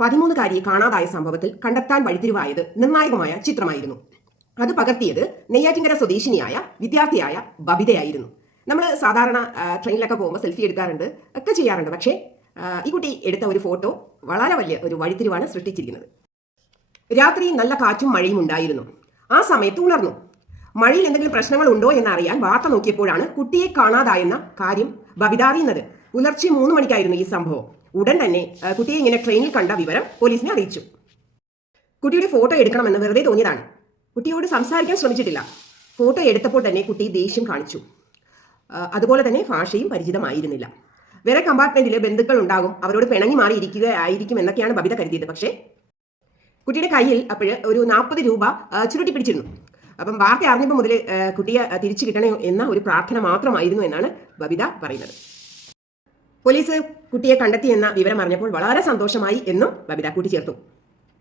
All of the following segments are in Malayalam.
13കാരിയെ കാണാതായ സംഭവത്തിൽ കണ്ടെത്താൻ വഴിത്തിരിവായത് നിർണായകമായ ചിത്രമായിരുന്നു. അത് പകർത്തിയത് നെയ്യാറ്റിൻകര സ്വദേശിനിയായ വിദ്യാർത്ഥിയായ ബബിതയായിരുന്നു. നമ്മൾ സാധാരണ ട്രെയിനിലൊക്കെ പോകുമ്പോൾ സെൽഫി എടുക്കാറുണ്ട്, ഒക്കെ ചെയ്യാറുണ്ട്. പക്ഷേ ഈ കുട്ടി എടുത്ത ഒരു ഫോട്ടോ വളരെ വലിയ ഒരു വഴിത്തിരിവാണ് സൃഷ്ടിച്ചിരിക്കുന്നത്. രാത്രി നല്ല കാറ്റും മഴയും ഉണ്ടായിരുന്നു. ആ സമയത്ത് ഉണർന്നു. മഴയിൽ എന്തെങ്കിലും പ്രശ്നങ്ങൾ ഉണ്ടോ എന്നറിയാൻ വാർത്ത നോക്കിയപ്പോഴാണ് കുട്ടിയെ കാണാതായെന്ന കാര്യം ബബിത അറിയുന്നത്. പുലർച്ചെ 3 മണിക്കായിരുന്നു ഈ സംഭവം. ഉടൻ തന്നെ കുട്ടിയെ ഇങ്ങനെ ട്രെയിനിൽ കണ്ട വിവരം പോലീസിനെ അറിയിച്ചു. കുട്ടിയുടെ ഫോട്ടോ എടുക്കണമെന്ന് വെറുതെ തോന്നിയതാണ്. കുട്ടിയോട് സംസാരിക്കാൻ ശ്രമിച്ചിട്ടില്ല. ഫോട്ടോ എടുത്തപ്പോൾ തന്നെ കുട്ടി ദേഷ്യം കാണിച്ചു. അതുപോലെ തന്നെ ഭാഷയും പരിചിതമായിരുന്നില്ല. വേറെ കമ്പാർട്ട്മെന്റിൽ ബന്ധുക്കൾ ഉണ്ടാകും, അവരോട് പിണങ്ങി മാറി ഇരിക്കുകയായിരിക്കും എന്നൊക്കെയാണ് ബബിത കരുതിയത്. പക്ഷേ കുട്ടിയുടെ കയ്യിൽ അപ്പോൾ ഒരു 40 രൂപ ചുരുട്ടി പിടിച്ചിരുന്നു. അപ്പം വാർത്ത അറിഞ്ഞപ്പോൾ മുതൽ കുട്ടിയെ തിരിച്ചു കിട്ടണേ എന്ന ഒരു പ്രാർത്ഥന മാത്രമായിരുന്നു എന്നാണ് ബബിത പറയുന്നത്. പോലീസ് കുട്ടിയെ കണ്ടെത്തിയെന്ന വിവരം അറിഞ്ഞപ്പോൾ വളരെ സന്തോഷമായി എന്നും ബബിത കൂട്ടിച്ചേർത്തു.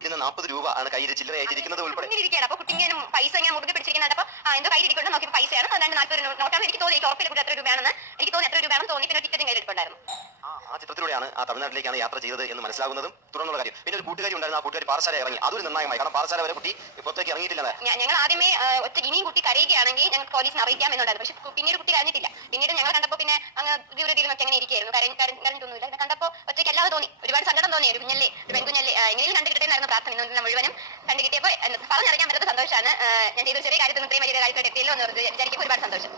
40 രൂപ ആണ് കയ്യിൽ ചില്ലറയായിട്ടിരിക്കുന്നത് ഉൾപ്പെടെ. അപ്പോൾ കുട്ടി ഇങ്ങനെ പൈസ ഇങ്ങനെ മുറുകെ പിടിച്ചിരിക്കുന്നത്. അപ്പോൾ എന്തോ കയ്യിൽ ഇരിക്കുന്നത് നോക്കിയപ്പോൾ പൈസയാണ്. അതാണ്ട് 40 നോട്ടാണ്. എനിക്ക് തോന്നി ഉറപ്പില്ല കുട്ടി എത്ര രൂപയാണെന്ന്. എനിക്ക് തോന്നി എത്ര രൂപയാണെന്ന് തോന്നി. പിന്നെ ടിക്കറ്റും കയ്യിലിരിപ്പുണ്ടായിരുന്നു. ആ ചിത്രത്തിലൂടെയാണ് ആ തമിഴ്നാട്ടിലേക്കാണ് യാത്ര ചെയ്തത് എന്ന് മനസ്സിലാകുന്നതും തുടർന്നുള്ള കാര്യം. പിന്നെ ഒരു കൂട്ടുകാരി ഉണ്ടായിരുന്നു. ആ കൂട്ടുകാരി പാറശാല ഇറങ്ങി. അതൊരു നിർണായകമായി. കാരണം പാറശാല വരെ കുട്ടി പുറത്തേക്ക് ഇറങ്ങിയിട്ടില്ല. ഞങ്ങൾ ആദ്യമേ ഒറ്റ ഇനിയും കുട്ടി കരയുകയാണെങ്കിൽ ഞങ്ങൾ പോലീസിനെ അറിയിക്കാം എന്നുണ്ടായിരുന്നു. പക്ഷേ പിന്നീട് കുട്ടി കരഞ്ഞിട്ടില്ല. പിന്നീട് ഞങ്ങൾ കണ്ടപ്പോൾ പിന്നെ അങ്ങ് ദൂരത്തിരുന്നൊക്കെ അങ്ങനെ ഇരിക്കുകയായിരുന്നു. കരഞ്ഞിട്ടൊന്നുമില്ല. കണ്ടപ്പോൾ ഒറ്റയ്ക്ക് അല്ലാതെ തോന്നി. ഒരുപാട് സങ്കടം തോന്നി. ഒരു കുഞ്ഞല്ലേ, ഒരു പെൺകുഞ്ഞല്ലേ, എങ്ങനെയും കണ്ടുകിട്ടേന്നായിരുന്നു പ്രാർത്ഥന. മുഴുവനും കണ്ടുകിട്ടിയപ്പോൾ പറഞ്ഞറിയാൻ പറ്റാത്ത സന്തോഷമാണ്. ഞാൻ ചെയ്തൊരു ചെറിയ കാര്യത്തിൽ ഇത്രയും വലിയ കാര്യത്തിൽ എത്തിയല്ലോ എന്ന് വിചാരിക്കുമ്പോൾ ഒരുപാട് സന്തോഷം.